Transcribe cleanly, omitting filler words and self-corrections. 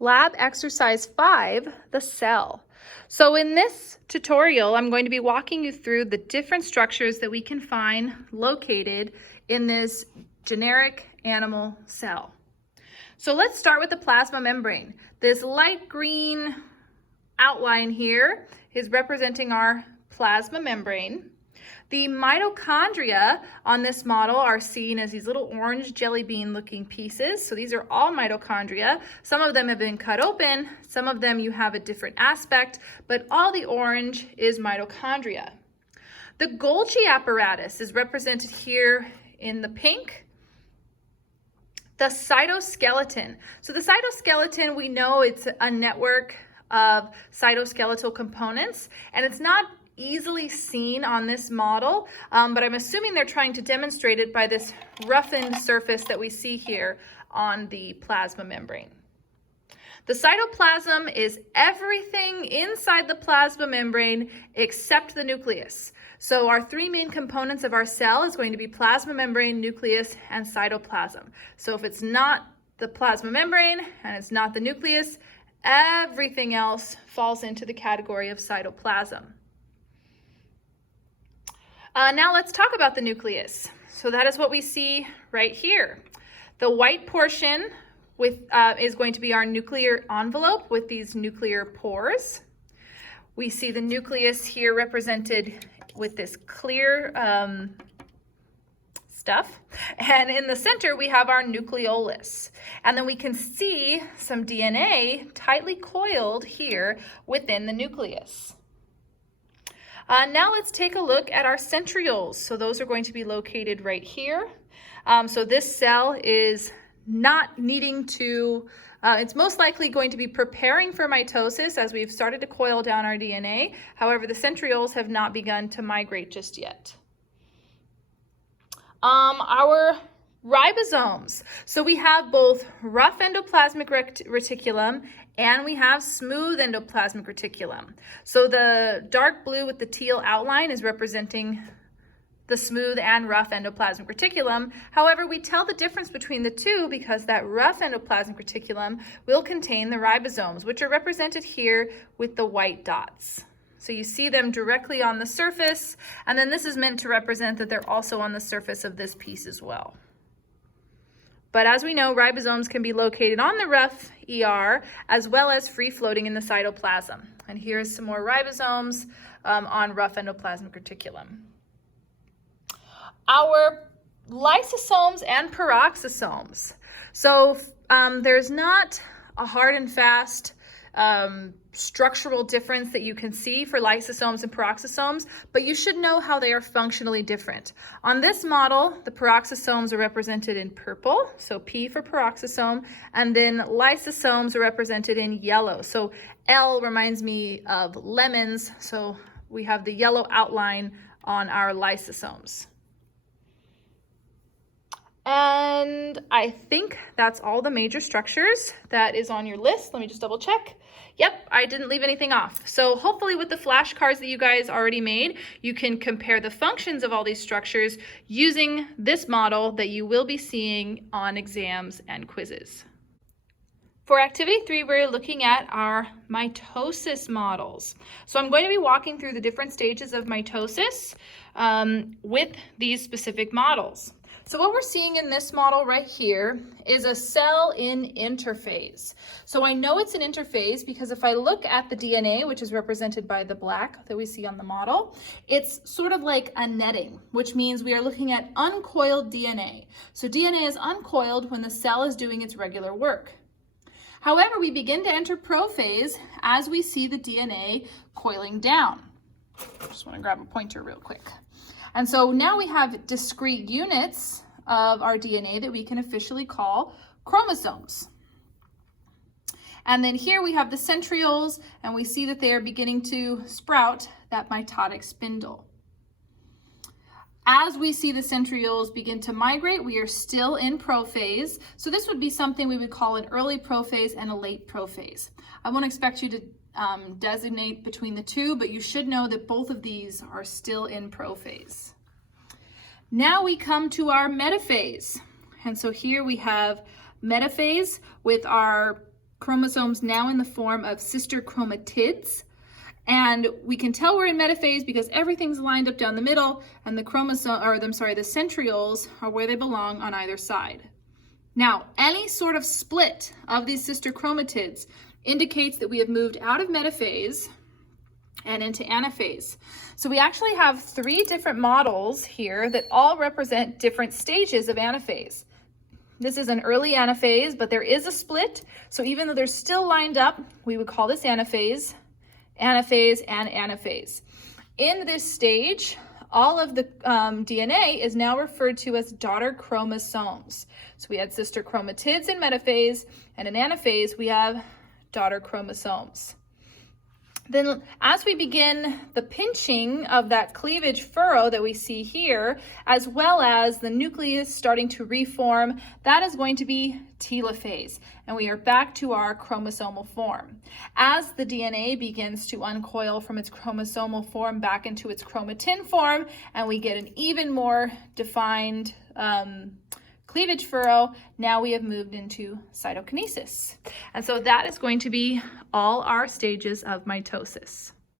Lab exercise 5, the cell. So in this tutorial, I'm going to be walking you through the different structures that we can find located in this generic animal cell. So let's start with the plasma membrane. This light green outline here is representing our plasma membrane. The mitochondria on this model are seen as these little orange jelly bean looking pieces. So these are all mitochondria. Some of them have been cut open, some of them you have a different aspect, but all the orange is mitochondria. The Golgi apparatus is represented here in the pink. The cytoskeleton. So the cytoskeleton, we know it's a network of cytoskeletal components, and it's not easily seen on this model, but I'm assuming they're trying to demonstrate it by this roughened surface that we see here on the plasma membrane. The cytoplasm is everything inside the plasma membrane except the nucleus. So our three main components of our cell is going to be plasma membrane, nucleus, and cytoplasm. So if it's not the plasma membrane and it's not the nucleus, everything else falls into the category of cytoplasm. Now let's talk about the nucleus. So that is what we see right here. The white portion is going to be our nuclear envelope with these nuclear pores. We see the nucleus here represented with this clear stuff. And in the center, we have our nucleolus. And then we can see some DNA tightly coiled here within the nucleus. Now let's take a look at our centrioles. So those are going to be located right here. So this cell is not needing to, it's most likely going to be preparing for mitosis as we've started to coil down our DNA. However, the centrioles have not begun to migrate just yet. Our ribosomes. So we have both rough endoplasmic reticulum and we have smooth endoplasmic reticulum. So the dark blue with the teal outline is representing the smooth and rough endoplasmic reticulum. However, we tell the difference between the two because that rough endoplasmic reticulum will contain the ribosomes, which are represented here with the white dots. So you see them directly on the surface, and then this is meant to represent that they're also on the surface of this piece as well. But as we know, ribosomes can be located on the rough ER as well as free-floating in the cytoplasm. And here's some more ribosomes on rough endoplasmic reticulum. Our lysosomes and peroxisomes. So there's not a hard and fast structural difference that you can see for lysosomes and peroxisomes, but you should know how they are functionally different. On this model, the peroxisomes are represented in purple, so P for peroxisome, and then lysosomes are represented in yellow. So L reminds me of lemons, so we have the yellow outline on our lysosomes. And I think that's all the major structures that is on your list. Let me just double check. Yep, I didn't leave anything off. So hopefully with the flashcards that you guys already made, you can compare the functions of all these structures using this model that you will be seeing on exams and quizzes. For activity 3, we're looking at our mitosis models. So I'm going to be walking through the different stages of mitosis with these specific models. So what we're seeing in this model right here is a cell in interphase. So I know it's an interphase because if I look at the DNA, which is represented by the black that we see on the model, it's sort of like a netting, which means we are looking at uncoiled DNA. So DNA is uncoiled when the cell is doing its regular work. However, we begin to enter prophase as we see the DNA coiling down. Just want to grab a pointer real quick. And so now we have discrete units of our DNA that we can officially call chromosomes. And then here we have the centrioles, and we see that they are beginning to sprout that mitotic spindle. As we see the centrioles begin to migrate, we are still in prophase. So this would be something we would call an early prophase and a late prophase. I won't expect you to designate between the two, but you should know that both of these are still in prophase. Now we come to our metaphase. And so here we have metaphase with our chromosomes now in the form of sister chromatids. And we can tell we're in metaphase because everything's lined up down the middle, and the the centrioles are where they belong on either side. Now, any sort of split of these sister chromatids indicates that we have moved out of metaphase and into anaphase. So we actually have 3 different models here that all represent different stages of anaphase. This is an early anaphase, but there is a split. So even though they're still lined up, we would call this anaphase, anaphase, and anaphase. In this stage, all of the DNA is now referred to as daughter chromosomes. So we had sister chromatids in metaphase, and in anaphase, we have daughter chromosomes. Then as we begin the pinching of that cleavage furrow that we see here, as well as the nucleus starting to reform, that is going to be telophase, and we are back to our chromosomal form. As the DNA begins to uncoil from its chromosomal form back into its chromatin form, and we get an even more defined cleavage furrow, now we have moved into cytokinesis. And so that is going to be all our stages of mitosis.